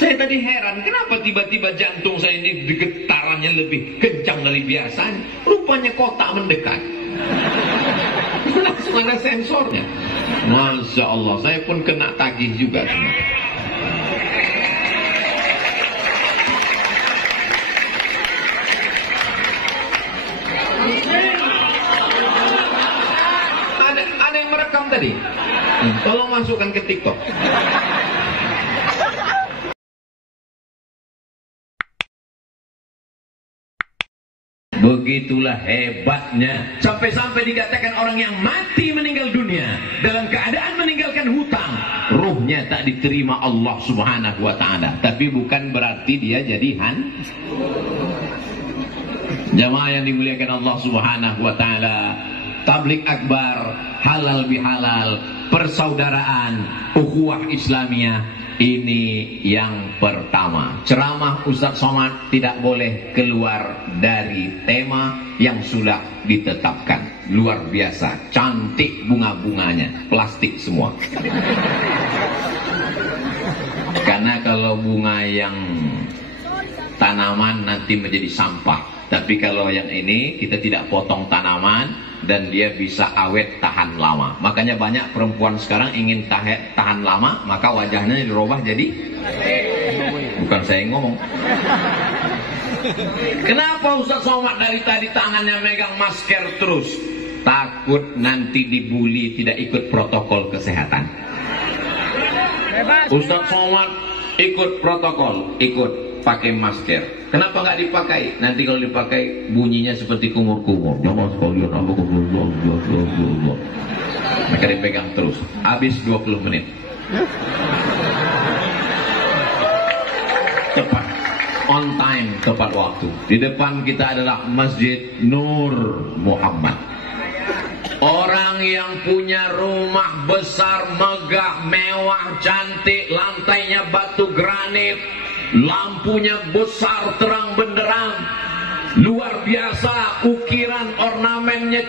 Saya tadi heran, kenapa tiba-tiba jantung saya ini getarannya lebih kencang dari biasanya? Rupanya kotak mendekat. Langsung ada sensornya. Masya Allah, saya pun kena tagih juga. Ada yang merekam tadi. Tolong masukkan ke TikTok. Begitulah hebatnya, sampai-sampai dikatakan orang yang mati meninggal dunia dalam keadaan meninggalkan hutang, ruhnya tak diterima Allah Subhanahu wa ta'ala. Tapi bukan berarti dia jadi jamaah yang dimuliakan Allah Subhanahu wa ta'ala. Tablik akbar, halal bihalal, persaudaraan, ukhuwah Islamiyah, ini yang pertama. Ceramah Ustaz Somad tidak boleh keluar dari tema yang sudah ditetapkan. Luar biasa, cantik bunga-bunganya, plastik semua. Karena kalau bunga yang tanaman nanti menjadi sampah. Tapi kalau yang ini kita tidak potong tanaman dan dia bisa awet tahan lama. Makanya banyak perempuan sekarang ingin tahan lama, maka wajahnya dirubah jadi, bukan saya yang ngomong. Kenapa Ustaz Somad dari tadi tangannya megang masker terus? Takut nanti dibully tidak ikut protokol kesehatan. Ustaz Somad ikut protokol, ikut pakai masker. Kenapa nggak dipakai? Nanti kalau dipakai bunyinya seperti kumur-kumur. Jamaah sekalian, apa kumur-kumur? Maka dipegang terus. Habis 20 menit. Cepat, on time, tepat waktu. Di depan kita adalah Masjid Nur Muhammad. Orang yang punya rumah besar, megah, mewah, cantik, lantainya batu granit, lampunya besar terang benderang, luar biasa, ukiran ornamennya.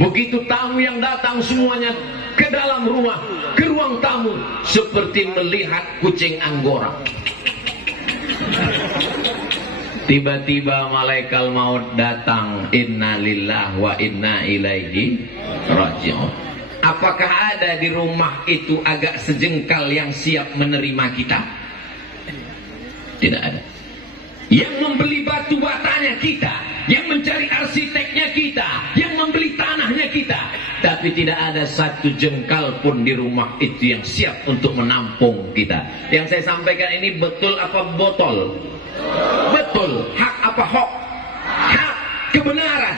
Begitu tamu yang datang semuanya ke dalam rumah, ke ruang tamu, seperti melihat kucing Anggora. Tiba-tiba malaikat maut datang, inna lillah wa inna ilaihi raji'un. Apakah ada di rumah itu agak sejengkal yang siap menerima kita? Tidak ada. Yang membeli batu batanya kita, yang mencari arsiteknya kita, yang membeli tanahnya kita, tapi tidak ada satu jengkal pun di rumah itu yang siap untuk menampung kita. Yang saya sampaikan ini betul apa botol? Betul. Hak apa hoax? Hak, kebenaran.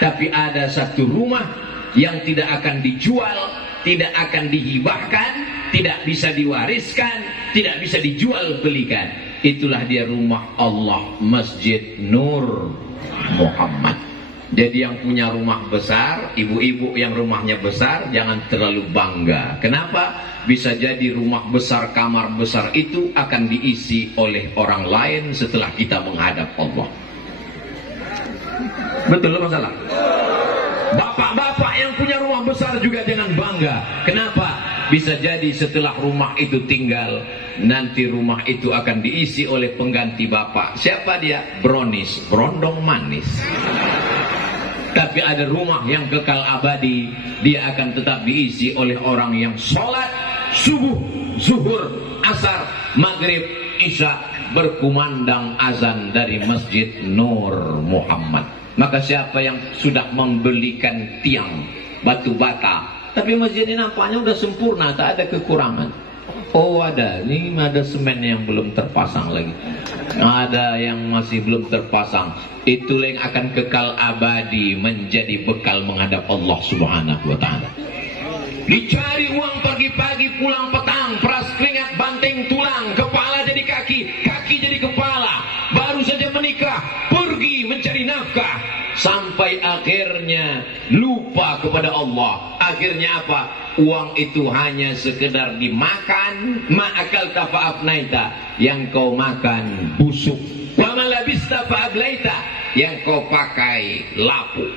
Tapi ada satu rumah yang tidak akan dijual, tidak akan dihibahkan, tidak bisa diwariskan, tidak bisa dijual belikan. Itulah dia rumah Allah, Masjid Nur Muhammad. Jadi yang punya rumah besar, ibu-ibu yang rumahnya besar, jangan terlalu bangga. Kenapa? Bisa jadi rumah besar, kamar besar itu akan diisi oleh orang lain setelah kita menghadap Allah. Betul masalah? Bapak-bapak yang punya rumah besar juga jangan bangga. Kenapa? Bisa jadi setelah rumah itu tinggal, nanti rumah itu akan diisi oleh pengganti bapak. Siapa dia? Bronis, berondong manis. Tapi ada rumah yang kekal abadi, dia akan tetap diisi oleh orang yang sholat subuh, zuhur, asar, maghrib, isya, berkumandang azan dari Masjid Nur Muhammad. Maka siapa yang sudah membelikan tiang batu bata, tapi masjid ini nampaknya udah sempurna, tak ada kekurangan. Oh ada, ini ada semen yang belum terpasang lagi, ada yang masih belum terpasang. Itulah yang akan kekal abadi menjadi bekal menghadap Allah Subhanahu wa ta'ala. Dicari uang pagi-pagi, pulang petang, peras keringat, banting tulang, kepala jadi kaki, kaki jadi kepala, baru saja menikah, pergi mencari nafkah, sampai akhirnya lupa kepada Allah. Akhirnya apa? Uang itu hanya sekedar dimakan, ma'akal tafa'afnaita, yang kau makan busuk, wa malabista fa'ablaita, yang kau pakai lapuk.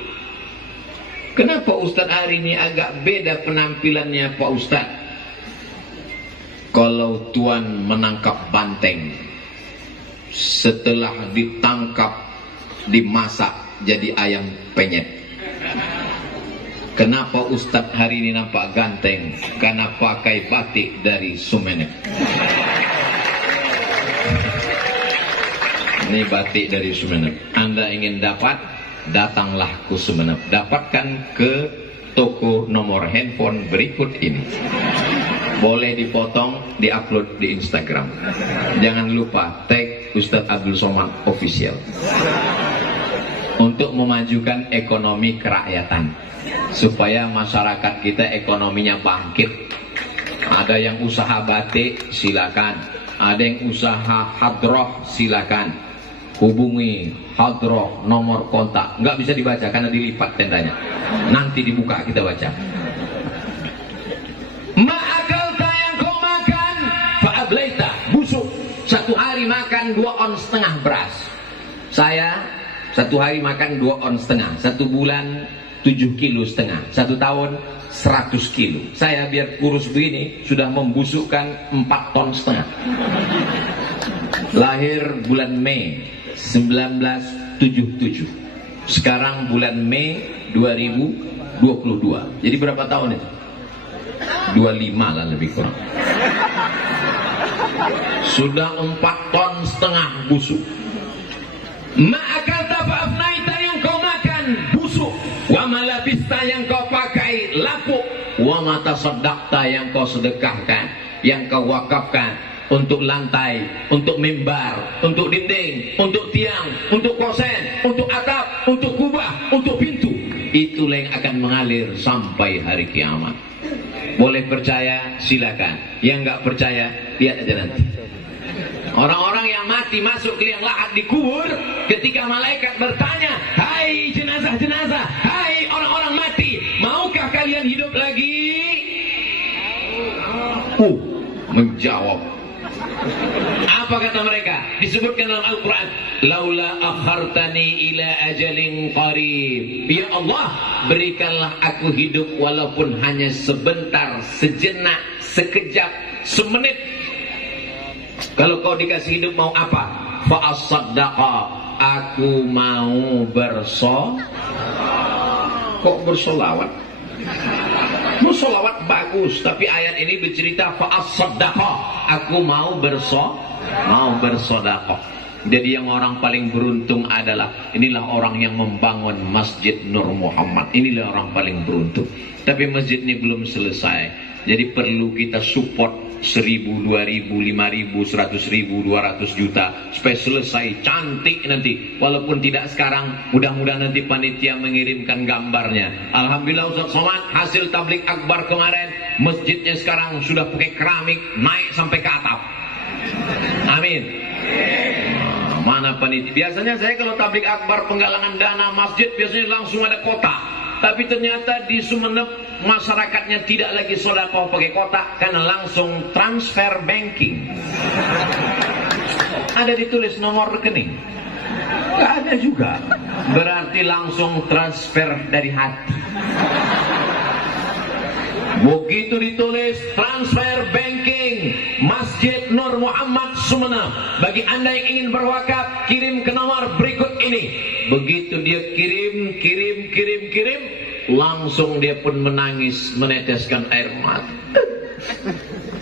Kenapa Ustadz hari ini agak beda penampilannya Pak Ustadz? Kalau Tuan menangkap banteng, setelah ditangkap dimasak jadi ayam penyet. Kenapa Ustadz hari ini nampak ganteng? Karena pakai batik dari Sumeneb. Ini batik dari Sumeneb. Anda ingin dapat, datanglah ke Sumeneb. Dapatkan ke toko nomor handphone berikut ini. Boleh dipotong, diupload di Instagram. Jangan lupa tag Ustadz Abdul Somad Official. Untuk memajukan ekonomi kerakyatan, supaya masyarakat kita ekonominya bangkit. Ada yang usaha batik, silakan. Ada yang usaha hadroh, silakan. Hubungi hadroh, nomor kontak. Nggak bisa dibaca karena dilipat tendanya. Nanti dibuka kita baca. Ma'akalta yang kau makan, fa'ablaita, busuk. Satu hari makan 2,5 ons beras. Saya 1 hari makan 2,5 ons. 1 bulan 7,5 kilo. 1 tahun 100 kilo. Saya biar kurus begini sudah membusukkan 4,5 ton. Lahir bulan Mei 1977. Sekarang bulan Mei 2022. Jadi berapa tahun itu? 25 lah lebih kurang. Sudah 4,5 ton busuk. Ma'akalta fa'afnaita, yang kau makan busuk. Wa malabista, yang kau pakai lapuk. Wa matasaddaqta, yang kau sedekahkan, yang kau wakafkan untuk lantai, untuk mimbar, untuk dinding, untuk tiang, untuk kosen, untuk atap, untuk kubah, untuk pintu. Itulah yang akan mengalir sampai hari kiamat. Boleh percaya silakan, yang nggak percaya lihat aja nanti. Orang-orang yang mati masuk ke liang lahat dikubur, ketika malaikat bertanya, hai jenazah-jenazah, hai orang-orang mati, maukah kalian hidup lagi? Menjawab. Apa kata mereka? Disebutkan dalam Al-Quran, laula akhartani ila ajalin qarib. Ya Allah, berikanlah aku hidup walaupun hanya sebentar, sejenak, sekejap, semenit. Kalau kau dikasih hidup mau apa? Fa'asaddaqa, aku mau kok bersolawat? Bersolawat bagus, tapi ayat ini bercerita fa'asaddaqa, aku mau bersodaqah. Jadi yang orang paling beruntung adalah, inilah orang yang membangun Masjid Nur Muhammad. Inilah orang paling beruntung. Tapi masjid ini belum selesai. Jadi perlu kita support 1.000, 2.000, 5.000, 100.000, 200 juta supaya selesai cantik nanti. Walaupun tidak sekarang, mudah-mudahan nanti panitia mengirimkan gambarnya. Alhamdulillah Ustaz Somad, hasil tablik akbar kemarin, masjidnya sekarang sudah pakai keramik, naik sampai ke atap. Amin. Mana panitia? Biasanya saya kalau tablik akbar penggalangan dana masjid biasanya langsung ada kotak. Tapi ternyata di Sumeneb masyarakatnya tidak lagi sedekah pakai kotak, karena langsung transfer banking. Ada ditulis nomor rekening, nggak ada juga. Berarti langsung transfer dari hati. Begitu ditulis transfer banking Masjid Nur Muhammad Sumeneb, bagi anda yang ingin berwakaf, kirim ke nomor berikut ini. Begitu dia kirim, langsung dia pun menangis, meneteskan air mata.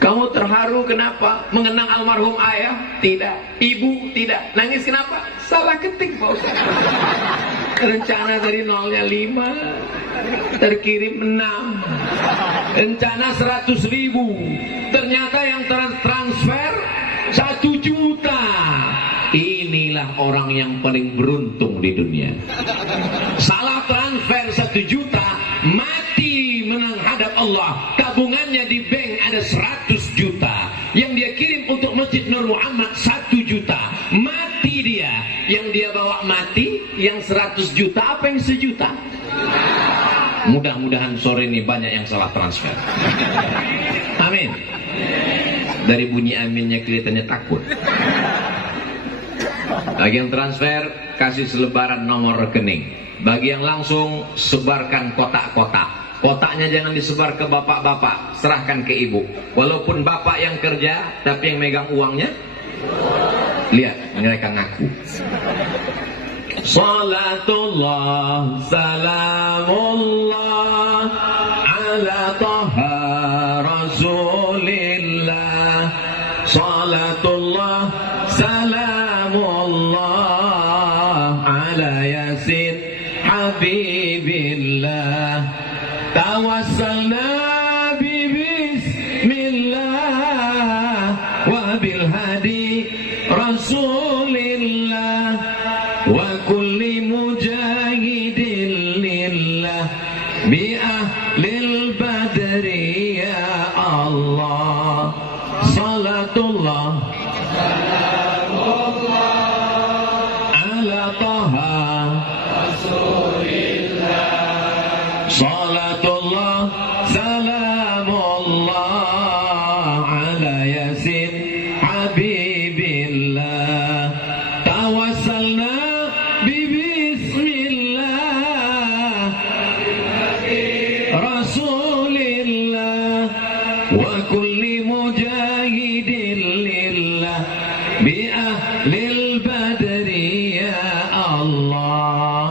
Kamu terharu kenapa? Mengenang almarhum ayah? Tidak. Ibu? Tidak. Nangis kenapa? Salah ketik Pak Ustaz. Rencana dari nolnya 5, terkirim 6. Rencana 100.000, ternyata yang transfer 1 juta. Inilah orang yang paling beruntung di dunia. Salah transfer 1 juta, mati menghadap Allah. Tabungannya di bank ada 100 juta. Yang dia kirim untuk Masjid Nur Muhammad 1 juta. Mati dia. Yang dia bawa mati, yang 100 juta, apa yang 1 juta? Mudah-mudahan sore ini banyak yang salah transfer. Amin. Dari bunyi aminnya kelihatannya takut. Bagi yang transfer, kasih selebaran nomor rekening. Bagi yang langsung, sebarkan kotak-kotak. Kotaknya jangan disebar ke bapak-bapak, serahkan ke ibu. Walaupun bapak yang kerja, tapi yang megang uangnya, lihat mereka ngaku. Salatullah salamullah ala taha rasulillah. Salatullah salamullah ala yasin habibillah. Tawassalna bismillah wa bil hadi rasulillah wa kulli mujahidin lillah bi ahlil badri ya Allah. Salatullah ala taha rasulillah. Salatullah salamullah ala yasin habibillah. Tawassalna bismillah rasulillah wa kulli mujahidin lillah bi ahlil badri ya Allah.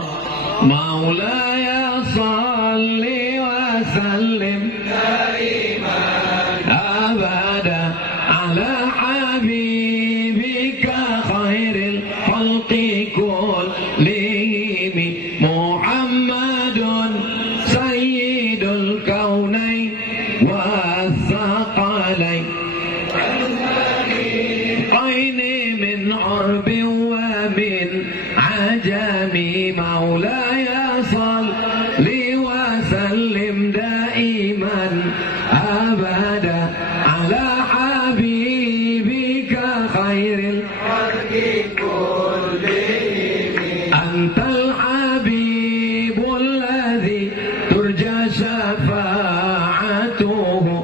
Maulaya salli wa sallim daiman abada ala habibika khairil khalqi kullihim Muhammadun sayyidul kaunain wathaqalain aini min urbi wa min ajami. Maulaya salli wa sallim daiman abada ala habibika khairil khalqi kullihim. Antal habibul ladzi turja syafa'atuhu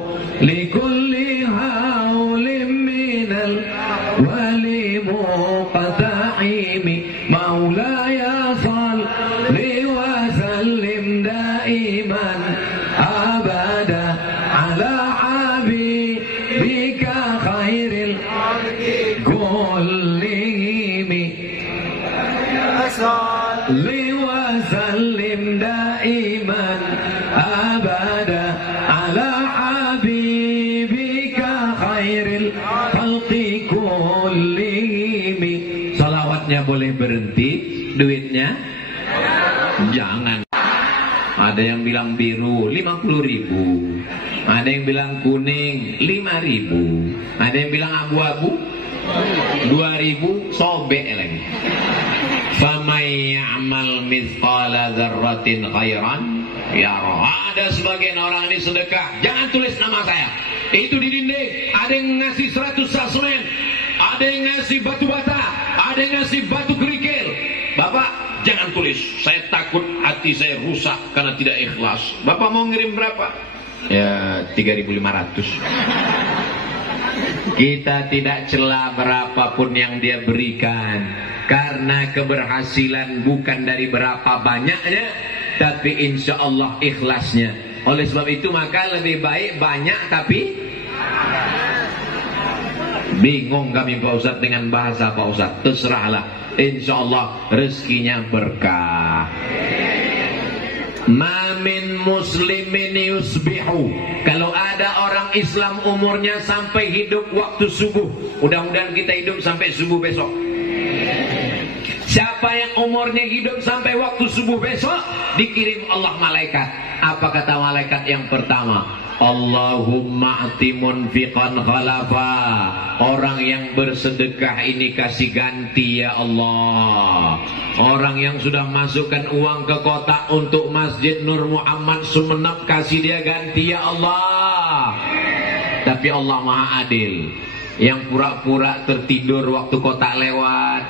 likulli hawlim minal wali muqta'imi. Maulaya salli wa sallim daiman abada ala habibika khairil kullihim. Salli wa sallim daiman abada ala habibika khairil khalqi kullihim. Salawatnya boleh berhenti, duitnya jangan. Ada yang bilang biru 50.000, ada yang bilang kuning 5.000, ada yang bilang abu-abu 2.000, sobek lagi. Famay ya'mal mithqala dzarratin khairan yarah. Ada sebagian orang ini sedekah, jangan tulis nama saya. Itu di dinding, ada yang ngasih 100 sak semen, ada yang ngasih batu bata, ada yang ngasih batu kerikil. Bapak, jangan tulis. Saya takut hati saya rusak karena tidak ikhlas. Bapak mau ngirim berapa? Ya 3.500. Kita tidak cela berapapun yang dia berikan, karena keberhasilan bukan dari berapa banyaknya, tapi insya Allah ikhlasnya. Oleh sebab itu maka lebih baik banyak tapi bingung kami Pak Ustadz dengan bahasa Pak Ustadz. Terserahlah, insya Allah rezekinya berkah. Mamin muslimin yusbihu. Kalau ada orang Islam umurnya sampai hidup waktu subuh, mudah-mudahan kita hidup sampai subuh besok. Siapa yang umurnya hidup sampai waktu subuh besok, dikirim Allah malaikat. Apa kata malaikat yang pertama? Allahumma ati munfiqan khalafa. Orang yang bersedekah ini kasih ganti ya Allah. Orang yang sudah masukkan uang ke kotak untuk Masjid Nur Muhammad Sumenep, kasih dia ganti ya Allah. Tapi Allah Maha Adil. Yang pura-pura tertidur waktu kotak lewat,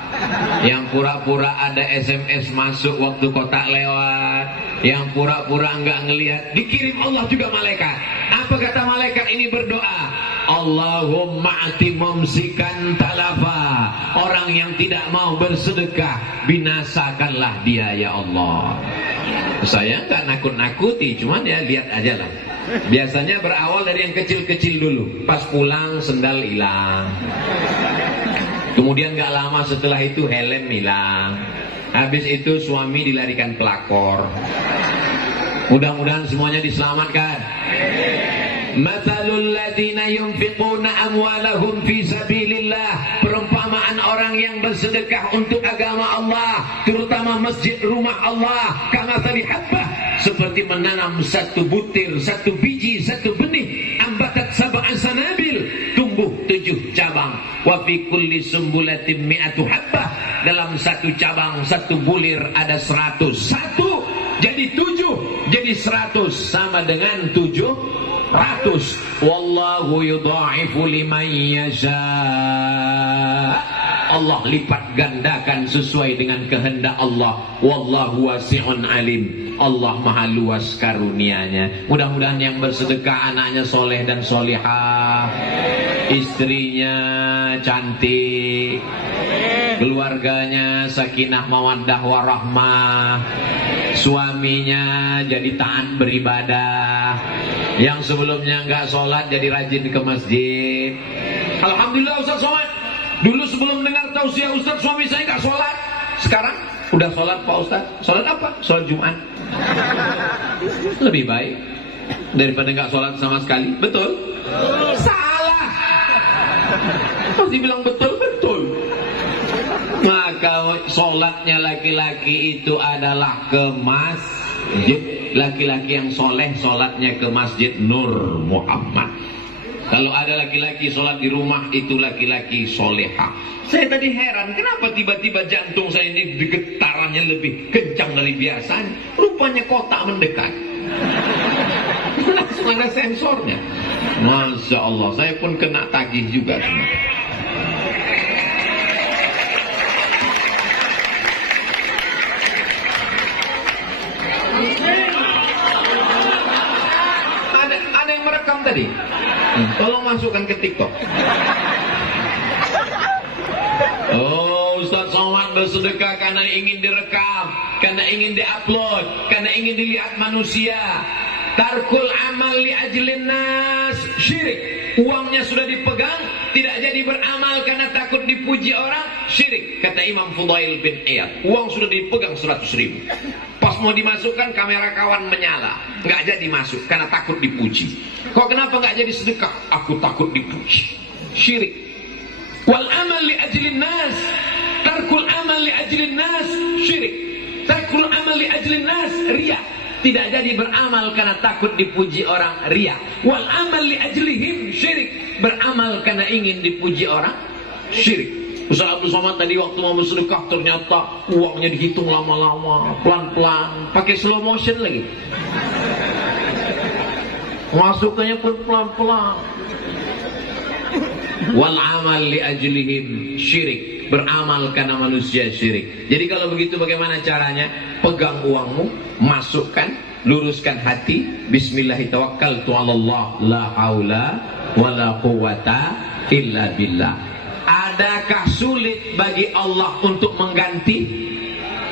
yang pura-pura ada SMS masuk waktu kotak lewat, yang pura-pura enggak ngelihat, dikirim Allah juga malaikat. Apa kata malaikat ini berdoa? Allahumma ati mumsikan talafa. Orang yang tidak mau bersedekah, binasakanlah dia ya Allah. Saya nggak nakut-nakuti, cuman ya lihat aja lah. Biasanya berawal dari yang kecil-kecil dulu. Pas pulang sendal hilang. Kemudian nggak lama setelah itu helm hilang. Habis itu suami dilarikan pelakor. Mudah-mudahan semuanya diselamatkan. Mathalul ladzina yunfiquna amwalahum fi sabilillah. Perumpamaan orang yang bersedekah untuk agama Allah, terutama masjid rumah Allah, kamathali habbah, seperti menanam satu butir, satu biji, satu benih, ambatat sab'a sanabil, tumbuh 7 cabang, wa fi kulli sumbulatin mi'atu habbah, dalam satu cabang, satu bulir ada 100. Satu jadi 7, jadi 100, sama dengan 700. Wallahu yudha'ifu liman yasha. Allah lipat gandakan sesuai dengan kehendak Allah. Wallahu wasi'un alim. Allah maha luas karunia-Nya. Mudah-mudahan yang bersedekah anaknya soleh dan solihah, istrinya cantik, keluarganya sakinah mawaddah warahmah, suaminya jadi taat beribadah, yang sebelumnya nggak sholat jadi rajin ke masjid. Alhamdulillah Ustaz Somad, dulu sebelum dengar tausiah Ustaz, suami saya nggak sholat. Sekarang udah sholat Pak Ustaz. Sholat apa? Sholat Jumat. Lebih baik daripada nggak sholat sama sekali. Betul? Salah. Masih bilang betul-betul. Maka sholatnya laki-laki itu adalah ke masjid. Laki-laki yang soleh sholatnya ke Masjid Nur Muhammad. Kalau ada laki-laki sholat di rumah, itu laki-laki soleha. Saya tadi heran, kenapa tiba-tiba jantung saya ini getarannya lebih kencang dari biasanya. Rupanya kotak mendekat. Langsung ada sensornya. Masya Allah, saya pun kena tagih juga. Ada yang merekam tadi. Tolong masukkan ke TikTok. Oh, Ustaz Somad bersedekah karena ingin direkam, karena ingin diupload, karena ingin dilihat manusia. Tarkul amal li ajlin nas syirik. Uangnya sudah dipegang, tidak jadi beramal karena takut dipuji orang, syirik. Kata Imam Fudail bin Iyad, uang sudah dipegang 100.000. Pas mau dimasukkan, kamera kawan menyala, nggak jadi masuk karena takut dipuji. Kok kenapa nggak jadi sedekah? Aku takut dipuji. Syirik. Wal amal li ajlin nas, tarkul amal li ajlin nas syirik. Tarkul amal li ajlin nas riya. Tidak jadi beramal karena takut dipuji orang, riya. Wal amal li ajlihim syirik. Beramal karena ingin dipuji orang, syirik. Ustaz Abdul Somad tadi waktu mau bersedekah ternyata uangnya dihitung lama-lama, pelan-pelan, pakai slow motion lagi. Masuknya pun pelan-pelan. Wal amal li ajlihim syirik. Beramal karena manusia syirik. Jadi kalau begitu bagaimana caranya? Pegang uangmu, masukkan, luruskan hati. Bismillahirrahmanirrahim. La haula wala quwata illa billah. Adakah sulit bagi Allah untuk mengganti?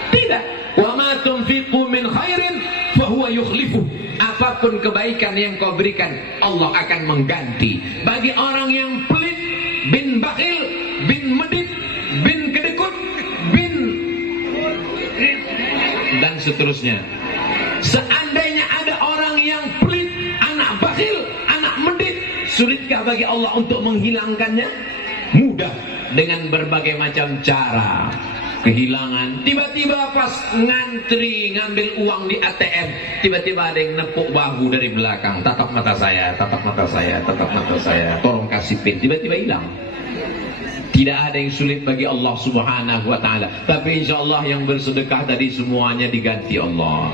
Tidak. Wa ma tunfiqu min khairin fahuwa yukhlifu. Apapun kebaikan yang kau berikan, Allah akan mengganti. Bagi orang yang pelit, bin bakhil, bin medit, bin kedekut, bin dan seterusnya. Seandainya ada orang yang pelit, anak bakhil, anak medit, sulitkah bagi Allah untuk menghilangkannya? Mudah, dengan berbagai macam cara. Kehilangan, tiba-tiba pas ngantri ngambil uang di ATM, tiba-tiba ada yang nepuk bahu dari belakang. Tatap mata saya, tatap mata saya, tatap mata saya, tolong kasih PIN. Tiba-tiba hilang. Tidak ada yang sulit bagi Allah Subhanahu wa ta'ala. Tapi insya Allah yang bersedekah tadi semuanya diganti Allah.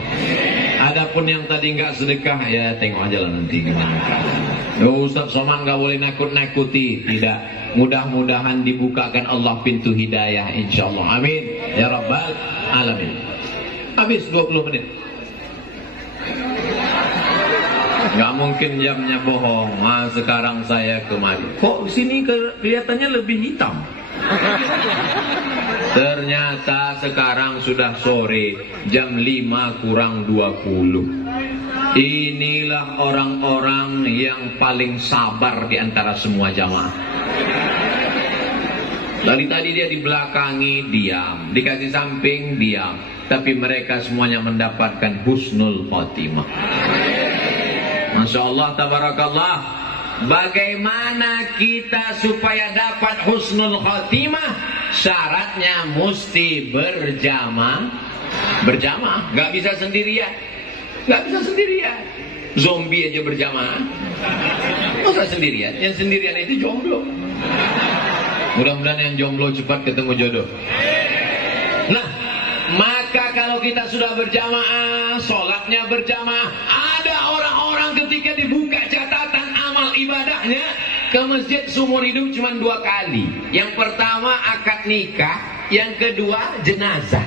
Adapun yang tadi nggak sedekah, ya tengok aja lah nanti gimana. Oh, Ustaz Somad nggak boleh nakut-nakuti. Tidak. Mudah-mudahan dibukakan Allah pintu hidayah insya Allah. Amin ya rabbal alamin. Habis 20 menit. Nggak mungkin jamnya bohong. Sekarang saya kemari. Kok sini kelihatannya lebih hitam? Ternyata sekarang sudah sore, jam 5 kurang 20. Inilah orang-orang yang paling sabar di antara semua jamaah. Dari tadi dia dibelakangi, diam. Dikasih samping, diam. Tapi mereka semuanya mendapatkan husnul khotimah. Masya Allah, tabarakallah. Bagaimana kita supaya dapat husnul khotimah? Syaratnya mesti berjamaah. Gak bisa sendirian. Zombie aja berjamaah. Masa sendirian? Yang sendirian itu jomblo. Mudah-mudahan yang jomblo cepat ketemu jodoh. Nah, maka kalau kita sudah berjamaah, sholatnya berjamaah, ada orang-orang ketika dibuka catatan amal ibadahnya ke masjid seumur hidup cuma 2 kali. Yang pertama akad nikah, yang kedua jenazah.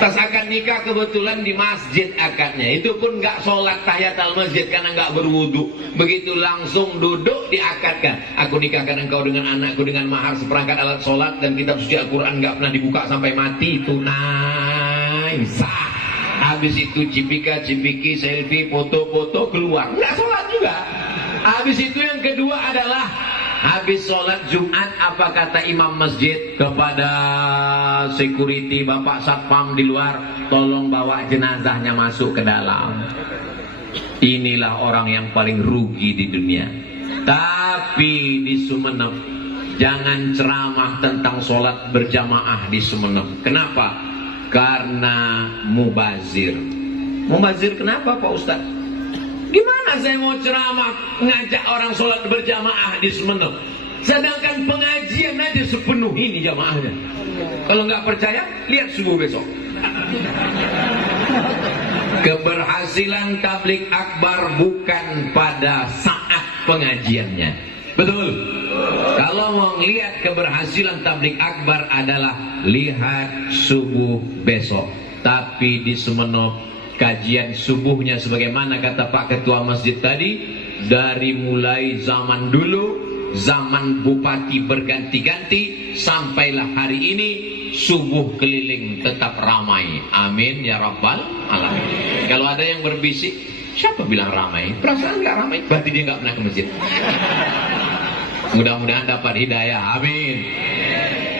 Pas akad nikah kebetulan di masjid akadnya, itu pun nggak sholat tahiyatul masjid karena nggak berwudu. Begitu langsung duduk diakadkan. Aku nikahkan engkau dengan anakku dengan mahar seperangkat alat sholat dan kitab suci Al-Quran, nggak pernah dibuka sampai mati. Tunai sah. Habis itu cipika-cipiki, selfie, foto-foto keluar, nggak sholat juga. Habis itu yang kedua adalah habis sholat Jumat, apa kata imam masjid kepada security, bapak satpam di luar, tolong bawa jenazahnya masuk ke dalam. Inilah orang yang paling rugi di dunia. Tapi di Sumeneb jangan ceramah tentang sholat berjamaah di Sumeneb. Kenapa? Karena mubazir. Mubazir kenapa Pak Ustaz? Gimana saya mau ceramah ngajak orang sholat berjamaah di Sumeneb, sedangkan pengajian aja sepenuh ini jamaahnya. Kalau nggak percaya, lihat subuh besok. Keberhasilan tabligh akbar bukan pada saat pengajiannya. Betul. Kalau mau lihat keberhasilan tabligh akbar adalah lihat subuh besok. Tapi di Sumeneb kajian subuhnya sebagaimana kata Pak Ketua Masjid tadi, dari mulai zaman dulu, zaman bupati berganti-ganti, sampailah hari ini subuh keliling tetap ramai. Amin ya rabbal alamin. Kalau ada yang berbisik, siapa bilang ramai? Perasaan nggak ramai, berarti dia nggak pernah ke masjid. Mudah-mudahan dapat hidayah. Amin.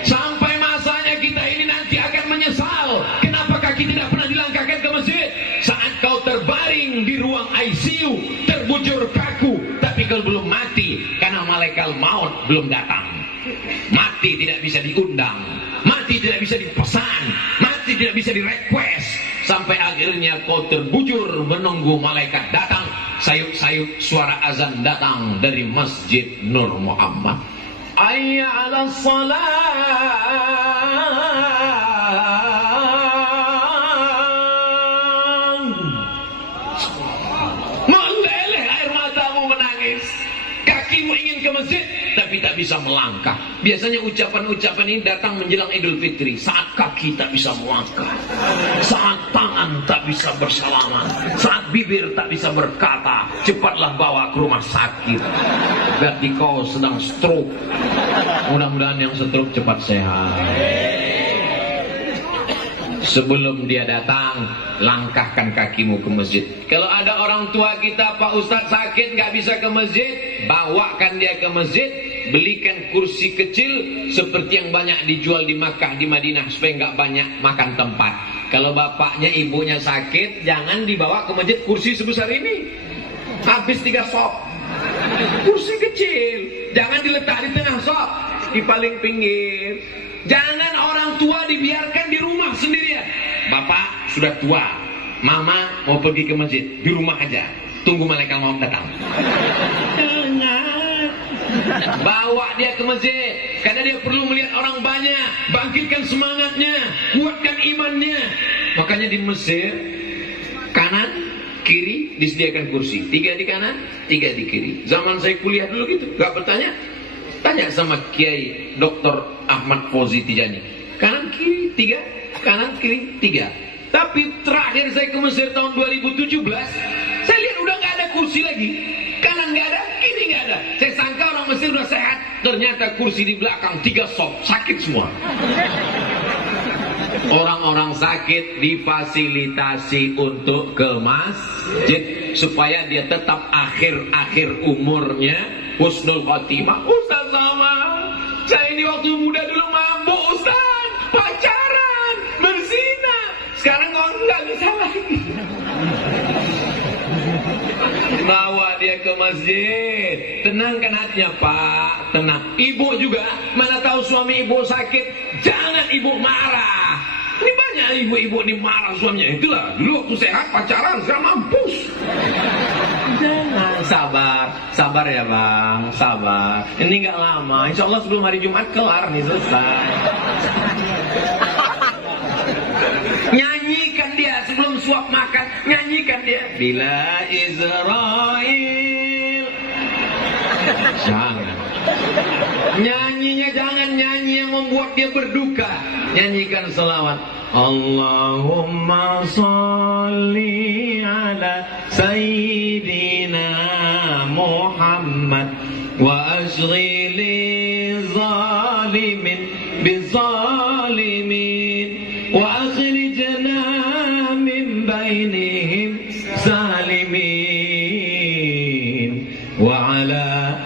Sampai masanya kita ini nanti akan menyesal kenapa kaki tidak pernah dilangkahkan ke masjid. Saat kau terbaring di ruang ICU, terbujur kaku, tapi kau belum mati karena malaikat maut belum datang. Mati tidak bisa diundang, mati tidak bisa dipesan, mati tidak bisa direquest. Sampai akhirnya kau terbujur menunggu malaikat datang. Sayup-sayup suara azan datang dari Masjid Nur Muhammad. Hayya 'alas shalah. Meleleh air matamu menangis. Kakimu ingin ke masjid tapi tak bisa melangkah. Biasanya ucapan-ucapan ini datang menjelang Idul Fitri, saat kaki tak bisa melangkah, saat tangan tak bisa bersalaman, saat bibir tak bisa berkata, cepatlah bawa ke rumah sakit. Berarti kau sedang stroke. Mudah-mudahan yang stroke cepat sehat. Sebelum dia datang, langkahkan kakimu ke masjid. Kalau ada orang tua kita, Pak Ustadz sakit nggak bisa ke masjid, bawakan dia ke masjid, belikan kursi kecil seperti yang banyak dijual di Makkah, di Madinah, supaya nggak banyak makan tempat. Kalau bapaknya ibunya sakit, jangan dibawa ke masjid kursi sebesar ini, habis 3 sop. Kursi kecil, jangan diletak di tengah sop, di paling pinggir. Jangan orang tua dibiarkan di rumah sendirian. Bapak sudah tua, mama mau pergi ke masjid, di rumah aja, tunggu malaikat maut datang. Bawa dia ke masjid, karena dia perlu melihat orang banyak. Bangkitkan semangatnya, kuatkan imannya. Makanya di Mesir, kanan kiri disediakan kursi, 3 di kanan, 3 di kiri. Zaman saya kuliah dulu gitu, gak bertanya. Tanya sama Kiai Dr. Ahmad Fauzi Tijani, kanan kiri 3, kanan kiri 3. Tapi terakhir saya ke Mesir tahun 2017, saya lihat udah gak ada kursi lagi. Kanan gak ada, kiri gak ada. Saya sangka orang Mesir udah sehat, ternyata kursi di belakang 3 sop, sakit semua. Orang-orang sakit difasilitasi untuk ke masjid supaya dia tetap akhir-akhir umurnya husnul khotimah. Ustaz sama, saya ini waktu muda dulu mabuk Ustaz, pacaran, berzina, sekarang nggak bisa lagi. Bawa dia ke masjid, tenangkan hatinya Pak, tenang. Ibu juga, mana tahu suami ibu sakit, jangan ibu marah. Ini banyak ibu-ibu ini marah suaminya. Itulah dulu waktu sehat pacaran, sekarang mampus. Jangan, sabar ya bang, sabar. Ini nggak lama, insya Allah sebelum hari Jumat kelar nih, selesai. Nyanyikan dia sebelum suap makan, nyanyikan dia. Bila Israel. Jangan. Nyanyinya jangan nyanyi yang membuat dia berduka. Nyanyikan selawat. Allahumma sholli ala Sayyidina Muhammad wa ashghili zalimin bizalimin wa akhrijna min bainihim salimin wa ala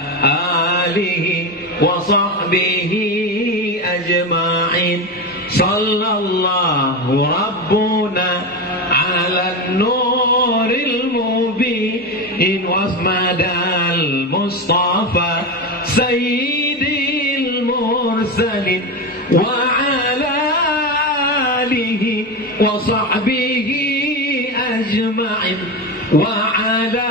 alihi wa sahbihi ajma'in. Sallallahu rabbuna ala nuril mubin wasmadal mustafa sayyidil mursalin wa ala alihi wa sahbihi ajma'in wa ala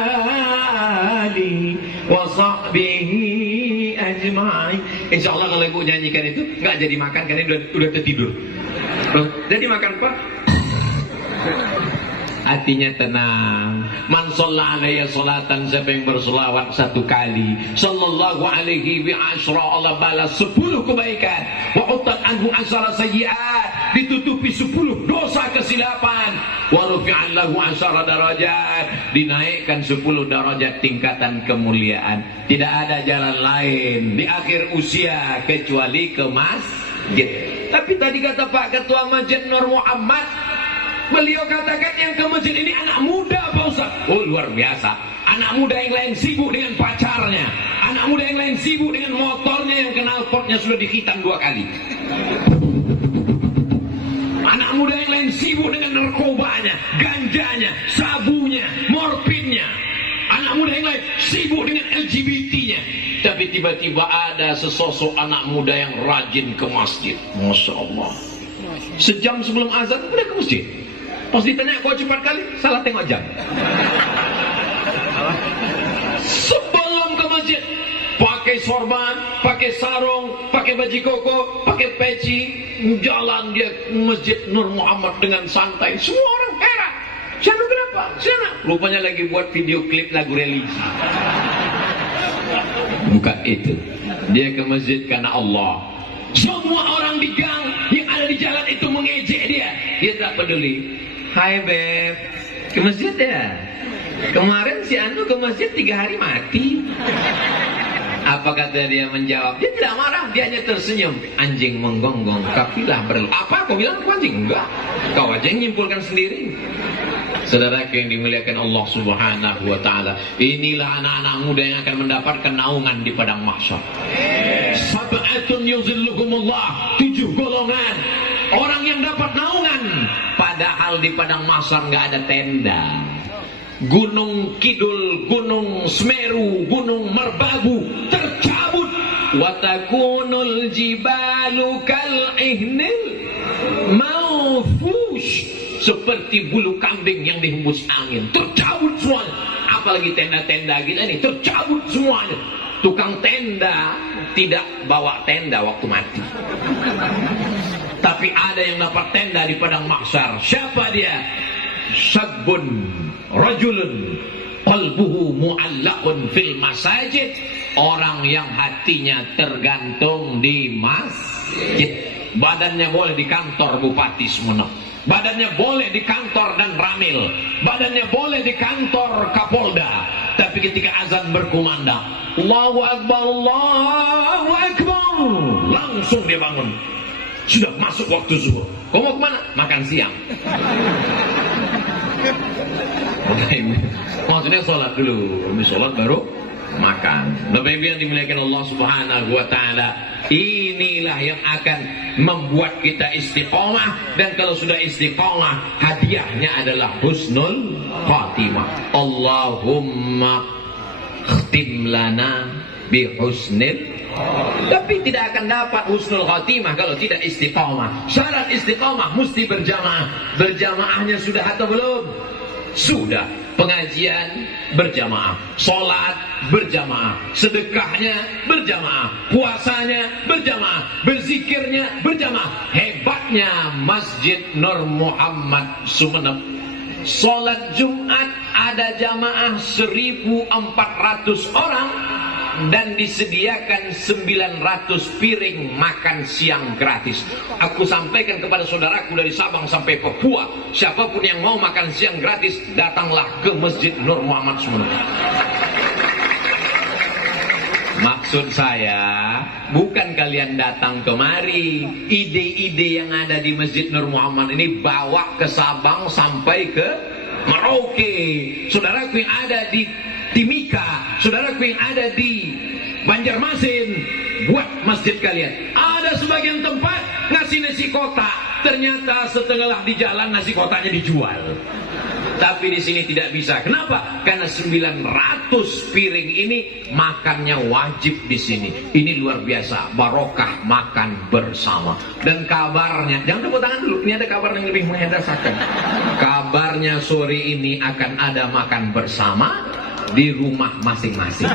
alihi wa sahbihi ajma'in. Insyaallah kalau ibu nyanyikan itu nggak jadi makan karena udah tertidur. Jadi makan Pak. Hatinya tenang. Man shalla alaiya salatan, siapa yang berselawat 1 kali, sallallahu alaihi wa asyra, Allah balas 10 kebaikan. Wa utat anhu asyara sayyi'at, ditutupi 10 dosa kesilapan. Wa rufi'an lahu asyara darajat, dinaikkan 10 derajat tingkatan kemuliaan. Tidak ada jalan lain di akhir usia kecuali ke masjid. Tapi tadi kata Pak Ketua Masjid Nur Muhammad, beliau katakan yang ke masjid ini anak muda Pak Ustaz. Oh luar biasa. Anak muda yang lain sibuk dengan pacarnya, anak muda yang lain sibuk dengan motornya yang knalpotnya sudah dihitam 2 kali. Anak muda yang lain sibuk dengan narkobanya, ganjanya, sabunya, morfinnya. Anak muda yang lain sibuk dengan LGBT-nya. Tapi tiba-tiba ada sesosok anak muda yang rajin ke masjid. Masya Allah. Sejam sebelum azan udah ke masjid. Pas ditanya kok cepat kali, salah tengok jam. Sebelum ke masjid, pakai sorban, pakai sarung, pakai baju koko, pakai peci, jalan dia ke masjid Nur Muhammad dengan santai. Semua orang heran. Sana kenapa? Sana. Rupanya lagi buat video klip lagu religi. Bukan itu. Dia ke masjid karena Allah. Semua orang di gang yang ada di jalan itu mengejek dia. Dia tak peduli. Hai Beb, ke masjid ya? Kemarin si Anu ke masjid 3 hari mati. Apa kata dia menjawab? Dia tidak marah, dia hanya tersenyum. Anjing menggonggong, kafilah berlalu. Apa kau bilang ke anjing? Enggak. Kau aja yang nyimpulkan sendiri. Saudara yang dimuliakan Allah Subhanahu wa taala, inilah anak-anak muda yang akan mendapatkan naungan di padang mahsyar. Sab'atun yuzilluhumullah, 7 golongan orang yang dapat naungan, padahal di padang mahsyar enggak ada tenda. Gunung Kidul, Gunung Semeru, Gunung Merbabu tercabut. Watakunul jibalu kal ihnil maufush, seperti bulu kambing yang dihembus angin, tercabut semuanya. Apalagi tenda-tenda kita ini tercabut semuanya. Tukang tenda tidak bawa tenda waktu mati. Tapi ada yang dapat tenda di padang mahsyar. Siapa dia? Syabun rajulun qalbuhu mu'allaqun fil masajid, orang yang hatinya tergantung di masjid. Badannya boleh di kantor Bupati Sumeneb, badannya boleh di kantor dan Ramil, badannya boleh di kantor Kapolda, Tapi ketika azan berkumandang, Allahu Akbar, Allahu Akbar, langsung dia bangun. Sudah masuk waktu zuhur. Kau mau kemana? Makan siang. Maksudnya sholat dulu. Habis sholat baru makan. Bapak Ibu yang dimuliakan Allah Subhanahu wa taala, inilah yang akan membuat kita istiqomah. Dan kalau sudah istiqomah, hadiahnya adalah husnul khatimah. Allahumma khtim lana bi husnil. Tapi tidak akan dapat husnul khatimah kalau tidak istiqomah. Syarat istiqomah mesti berjamaah. Berjamaahnya sudah atau belum? Sudah. Pengajian berjamaah, sholat berjamaah, sedekahnya berjamaah, puasanya berjamaah, berzikirnya berjamaah. Hebatnya Masjid Nur Muhammad Sumeneb, sholat Jumat ada jamaah 1.400 orang dan disediakan 900 piring makan siang gratis. Aku sampaikan kepada saudaraku dari Sabang sampai Papua, siapapun yang mau makan siang gratis, datanglah ke Masjid Nur Muhammad Sumeneb. Maksud saya, bukan kalian datang kemari. Ide-ide yang ada di Masjid Nur Muhammad ini bawa ke Sabang sampai ke Merauke. Saudaraku yang ada di Timika, saudaraku yang ada di Banjarmasin, buat masjid kalian. Ada sebagian tempat ngasih nasi kotak, ternyata setengah di jalan nasi kotaknya dijual. Tapi di sini tidak bisa. Kenapa? Karena 900 piring ini makannya wajib di sini. Ini luar biasa, barokah makan bersama. Dan kabarnya, jangan tepuk tangan dulu. Ini ada kabar yang lebih menyedarkan. Kabarnya sore ini akan ada makan bersama di rumah masing-masing.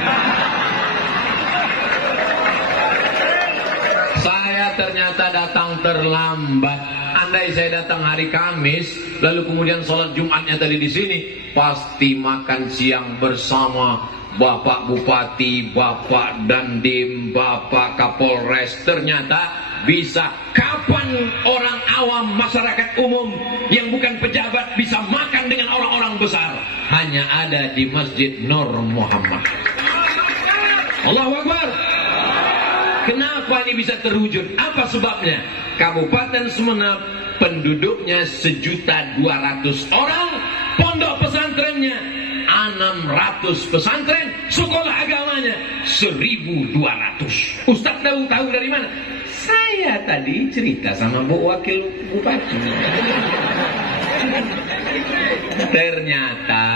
Saya ternyata datang terlambat. Andai saya datang hari Kamis, lalu kemudian sholat Jumatnya tadi di sini, pasti makan siang bersama Bapak Bupati, Bapak Dandim, Bapak Kapolres. Ternyata bisa. Kapan orang awam, masyarakat umum yang bukan pejabat bisa makan dengan orang-orang besar? Hanya ada di Masjid Nur Muhammad. Allahu Akbar. Kenapa ini bisa terwujud? Apa sebabnya? Kabupaten Sumeneb penduduknya 1.200.000 orang, pondok pesantrennya 600 pesantren, sekolah agamanya 1.200. Ustaz tahu dari mana? Saya tadi cerita sama Bu Wakil Bupati. Ternyata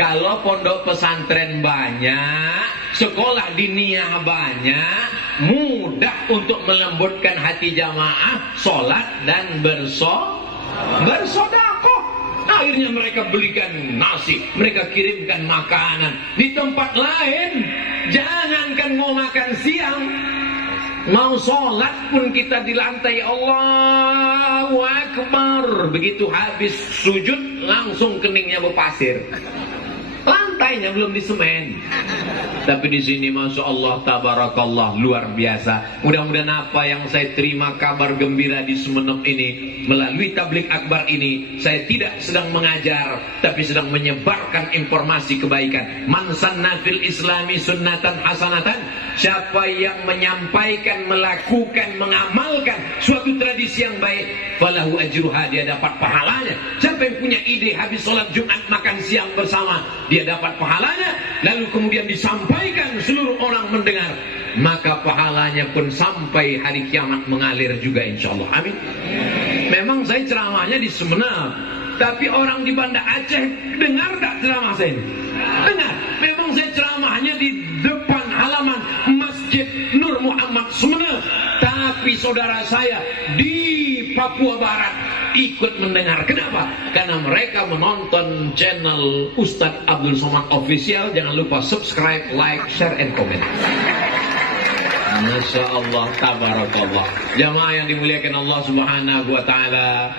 kalau pondok pesantren banyak, sekolah diniyah banyak, mudah untuk melembutkan hati jamaah, sholat dan bersodakoh. Akhirnya mereka belikan nasi, mereka kirimkan makanan. Di tempat lain, jangankan mau makan siang, mau sholat pun kita di lantai Allahu Akbar. Begitu habis sujud, langsung keningnya berpasir. Lantainya belum disemen. Tapi di sini Masya Allah, tabarakallah, luar biasa. Mudah-mudahan apa yang saya terima kabar gembira di Sumeneb ini, melalui tablik akbar ini, saya tidak sedang mengajar, tapi sedang menyebarkan informasi kebaikan. Man sanna fil islami sunnatan hasanatan. Siapa yang menyampaikan, melakukan, mengamalkan suatu tradisi yang baik, falahu ajruha, dia dapat pahalanya. Siapa yang punya ide habis sholat Jumat makan siang bersama, dia dapat pahalanya. Lalu kemudian disampaikan, seluruh orang mendengar, maka pahalanya pun sampai hari kiamat mengalir juga insyaallah. Amin. Memang saya ceramahnya di Sumeneb, tapi orang di Banda Aceh dengar tak ceramah saya ini? Dengar. Memang saya ceramahnya di depan halaman Masjid Nur Muhammad Sumeneb, tapi saudara saya di Papua Barat ikut mendengar. Kenapa? Karena mereka menonton channel Ustadz Abdul Somad Official. Jangan lupa subscribe, like, share, and comment. Masya Allah, tabarakallah. Jamaah yang dimuliakan Allah Subhanahu wa ta'ala,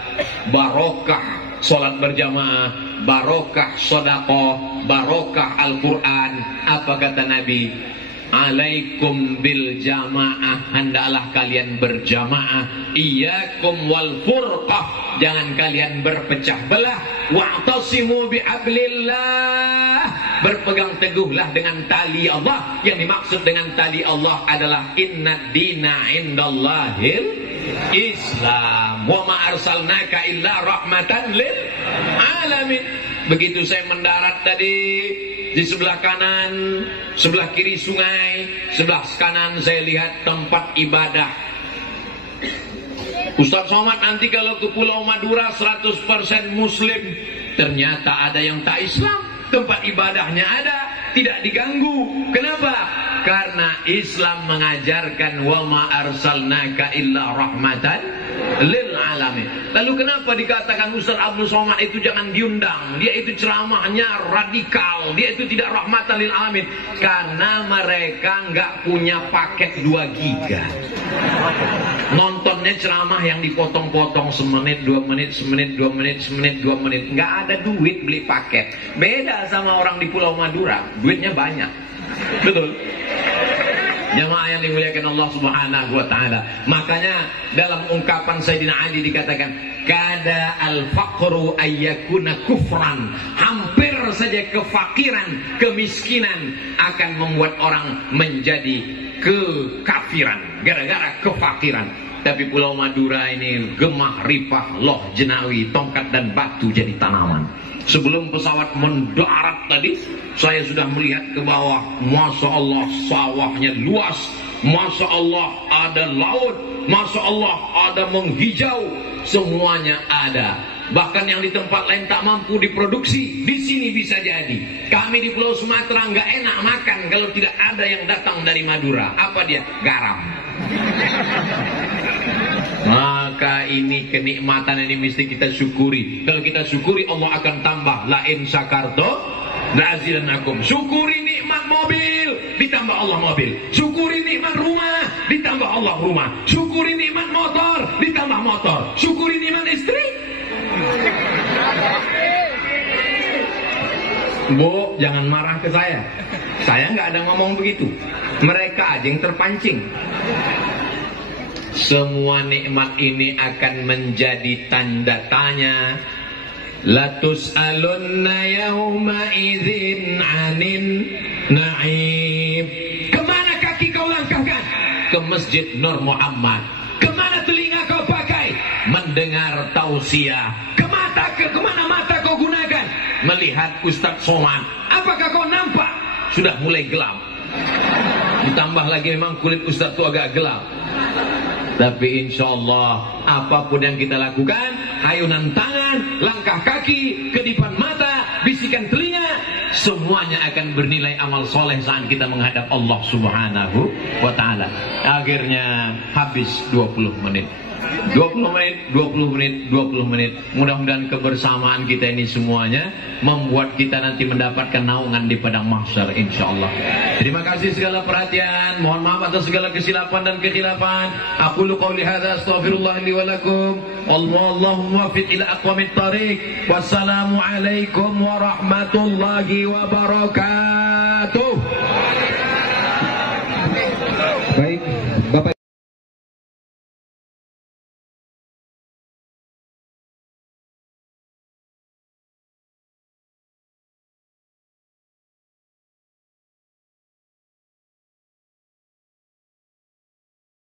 barokah sholat berjamaah, barokah sedekah, barokah Al-Quran. Apa kata Nabi? Alaikum bil jamaah, hendaklah kalian berjamaah. Iyyakum wal furqah, jangan kalian berpecah belah. Wa'tasimu bihablillah, berpegang teguhlah dengan tali Allah. Yang dimaksud dengan tali Allah adalah inna dina indallahil Islam wa ma arsalnaka illa rahmatan lil alamin. Begitu saya mendarat tadi, di sebelah kanan, sebelah kiri sungai, sebelah kanan saya lihat tempat ibadah. Ustaz Somad, nanti kalau ke Pulau Madura 100% Muslim, ternyata ada yang tak Islam. Tempat ibadahnya ada, tidak diganggu. Kenapa? Karena Islam mengajarkan wa ma arsalnaka illa rahmatan lil alamin. Lalu kenapa dikatakan Ustaz Abdul Somad itu jangan diundang? Dia itu ceramahnya radikal, dia itu tidak rahmatan lil alamin. Karena mereka nggak punya paket 2 giga. Nontonnya ceramah yang dipotong-potong semenit, 2 menit, semenit, 2 menit, semenit, 2 menit. Nggak ada duit beli paket. Beda sama orang di Pulau Madura, duitnya banyak. Betul? Jamaah yang dimuliakan Allah Subhanahu wa taala. Makanya dalam ungkapan Sayyidina Ali dikatakan kada al-faqru ayyakuna kufran. Hampir saja kefakiran, kemiskinan akan membuat orang menjadi kekafiran gara-gara kefakiran. Tapi Pulau Madura ini gemah ripah, loh jenawi, tongkat dan batu jadi tanaman. Sebelum pesawat mendarat tadi, saya sudah melihat ke bawah. Masya Allah, sawahnya luas. Masya Allah, ada laut. Masya Allah, ada menghijau. Semuanya ada. Bahkan yang di tempat lain tak mampu diproduksi, di sini bisa jadi. Kami di Pulau Sumatera nggak enak makan kalau tidak ada yang datang dari Madura. Apa dia? Garam. Maka ini kenikmatan ini mesti kita syukuri. Kalau kita syukuri, Allah akan tambah. La in syakarto la'azidannakum. Syukuri nikmat mobil, ditambah Allah mobil. Syukuri nikmat rumah, ditambah Allah rumah. Syukuri nikmat motor, ditambah motor. Syukuri nikmat istri. Bu, jangan marah ke saya. Saya nggak ada ngomong begitu. Mereka aja yang terpancing. Semua nikmat ini akan menjadi tanda tanya. Latus alunna yauma idzin anin na'im. Kemana kaki kau langkahkan? Ke Masjid Nur Muhammad. Kemana telinga kau pakai? Mendengar tausiah. Kemana mata kau gunakan? Melihat Ustaz Somad. Apakah kau nampak? Sudah mulai gelap. Ditambah lagi memang kulit Ustaz itu agak gelap. Tapi insya Allah apapun yang kita lakukan, ayunan tangan, langkah kaki, kedipan mata, bisikan telinga, semuanya akan bernilai amal soleh saat kita menghadap Allah Subhanahu wa ta'ala. Akhirnya habis 20 menit. 20 menit, 20 menit, 20 menit. Mudah-mudahan kebersamaan kita ini semuanya membuat kita nanti mendapatkan naungan di padang mahsyar insyaallah. Terima kasih segala perhatian. Mohon maaf atas segala kesilapan dan kekhilafan. Aku qouli hadza astaghfirullah li wa lakum. Wallahu muwaffiq ila aqwamit thariq. Wassalamu alaikum warahmatullahi wabarakatuh.